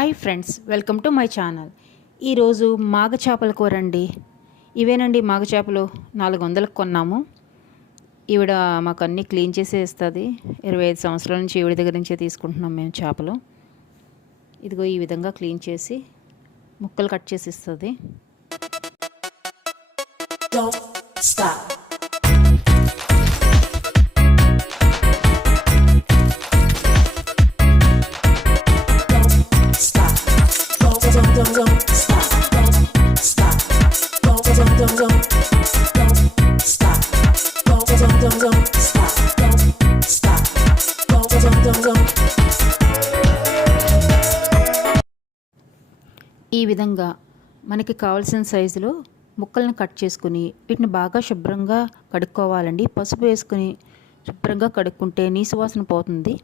Hi friends welcome to my channel. ఈరోజు మాగ చేపల కూర అండి. ఇవేనండి మాగ చేపలు నాలుగు వందలకు కొన్నాము. ఈవిడ మాకు అన్నీ క్లీన్ చేసే ఇస్తుంది. ఇరవై ఐదు సంవత్సరాల నుంచి ఈవిడ దగ్గర నుంచే తీసుకుంటున్నాం మేము చేపలు. ఇదిగో ఈ విధంగా క్లీన్ చేసి ముక్కలు కట్ చేసి ఇస్తుంది. ఈ విధంగా మనకి కావలసిన సైజులో ముక్కలను కట్ చేసుకుని వీటిని బాగా శుభ్రంగా కడుక్కోవాలండి. పసుపు వేసుకుని శుభ్రంగా కడుక్కుంటే నీసు వాసన పోతుంది.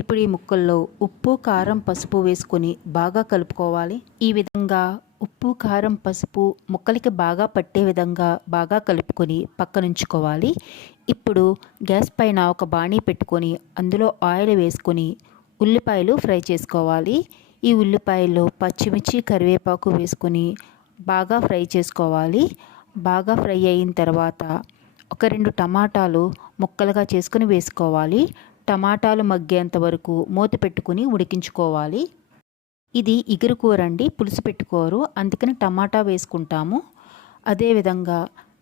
ఇప్పుడు ఈ ముక్కల్లో ఉప్పు కారం పసుపు వేసుకొని బాగా కలుపుకోవాలి. ఈ విధంగా ఉప్పు కారం పసుపు ముక్కలకి బాగా పట్టే విధంగా బాగా కలుపుకొని పక్కనుంచుకోవాలి ఇప్పుడు గ్యాస్ పైన ఒక బాణీ పెట్టుకొని అందులో ఆయిల్ వేసుకొని ఉల్లిపాయలు ఫ్రై చేసుకోవాలి. ఈ ఉల్లిపాయల్లో పచ్చిమిర్చి కరివేపాకు వేసుకొని బాగా ఫ్రై చేసుకోవాలి. బాగా ఫ్రై అయిన తర్వాత ఒక రెండు టమాటాలు ముక్కలుగా చేసుకుని వేసుకోవాలి. టమాటాలు మగ్గేంత వరకు మూత పెట్టుకుని ఉడికించుకోవాలి. ఇది ఇగురు కూర అండి పులుసు పెట్టుకోరు. అందుకని టమాటా వేసుకుంటాము. అదేవిధంగా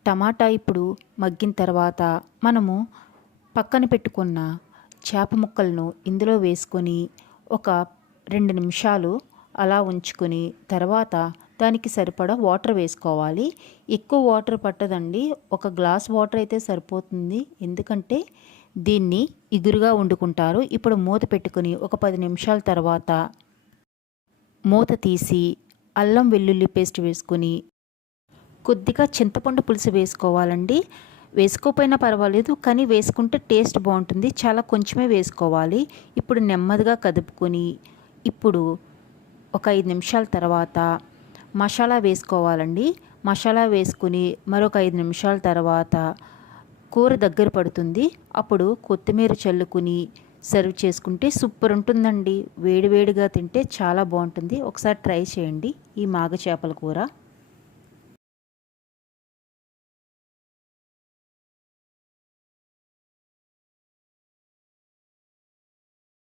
టమాటా ఇప్పుడు మగ్గిన తర్వాత మనము పక్కన పెట్టుకున్న చేప ముక్కలను ఇందులో వేసుకొని ఒక రెండు నిమిషాలు అలా ఉంచుకొని తర్వాత దానికి సరిపడా వాటర్ వేసుకోవాలి. ఎక్కువ వాటర్ పట్టదండి. ఒక గ్లాస్ వాటర్ అయితే సరిపోతుంది. ఎందుకంటే దీన్ని ఇగురుగా వండుకుంటారు. ఇప్పుడు మూత పెట్టుకుని ఒక పది నిమిషాల తర్వాత మూత తీసి అల్లం వెల్లుల్లి పేస్ట్ వేసుకొని కొద్దిగా చింతపండు పులుసు వేసుకోవాలండి. వేసుకోకపోయినా పర్వాలేదు కానీ వేసుకుంటే టేస్ట్ బాగుంటుంది. చాలా కొంచెమే వేసుకోవాలి. ఇప్పుడు నెమ్మదిగా కదుపుకొని ఇప్పుడు ఒక ఐదు నిమిషాల తర్వాత మసాలా వేసుకోవాలండి. మసాలా వేసుకుని మరొక ఐదు నిమిషాల తర్వాత కూర దగ్గర పడుతుంది. అప్పుడు కొత్తిమీర చల్లుకుని సర్వ్ చేసుకుంటే సూపర్ ఉంటుందండి. వేడివేడిగా తింటే చాలా బాగుంటుంది. ఒకసారి ట్రై చేయండి ఈ మాగ చేపల కూర.